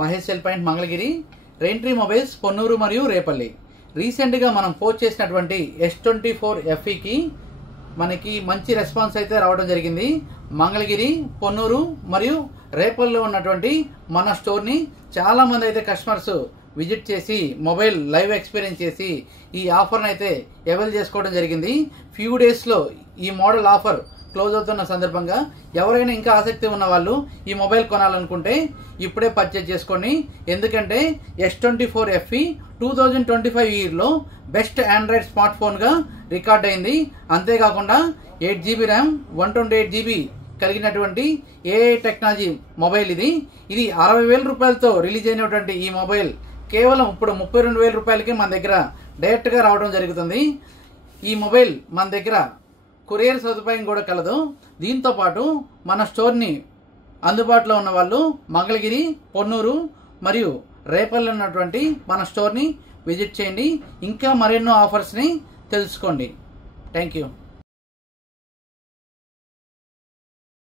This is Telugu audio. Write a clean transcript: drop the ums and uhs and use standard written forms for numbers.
Mahesh cell point Mangalagiri, Raintree mobiles Ponnuru మరియు రేపల్లి. రీసెంట్గా మనం పోస్ట్ చేసినటువంటి S24 FEకి మనకి మంచి రెస్పాన్స్ అయితే రావడం జరిగింది. మంగళగిరి, పొన్నూరు మరియు రేపల్లిలో ఉన్నటువంటి మన స్టోర్ని చాలా మంది అయితే కస్టమర్స్ విజిట్ చేసి మొబైల్ లైవ్ ఎక్స్పీరియన్స్ చేసి ఈ ఆఫర్ని అయితే అవైల్ చేసుకోవడం జరిగింది. ఫ్యూ డేస్లో ఈ మోడల్ ఆఫర్ క్లోజ్ అవుతున్న సందర్భంగా ఎవరైనా ఇంకా ఆసక్తి ఉన్న వాళ్ళు ఈ మొబైల్ కొనాలనుకుంటే ఇప్పుడే పర్చేజ్ చేసుకోండి. ఎందుకంటే S24 FE 2025 ఇయర్లో బెస్ట్ ఆండ్రాయిడ్ స్మార్ట్ ఫోన్గా రికార్డ్ అయింది. అంతేకాకుండా 8GB RAM 128GB కలిగినటువంటి AI టెక్నాలజీ మొబైల్ ఇది 60,000 రూపాయలతో రిలీజ్ అయినటువంటి ఈ మొబైల్ కేవలం ఇప్పుడు 32,000 రూపాయలకి మన దగ్గర డైరెక్ట్గా రావడం జరుగుతుంది. ఈ మొబైల్ మన దగ్గర కొరియర్ సదుపాయం కూడా కలదు. దీంతో పాటు మన స్టోర్ని అందుబాటులో ఉన్న వాళ్ళు మంగళగిరి, పొన్నూరు మరియు రేపల్లి ఉన్నటువంటి మన స్టోర్ని విజిట్ చేయండి. ఇంకా మరెన్నో ఆఫర్స్ని తెలుసుకోండి. Thank you.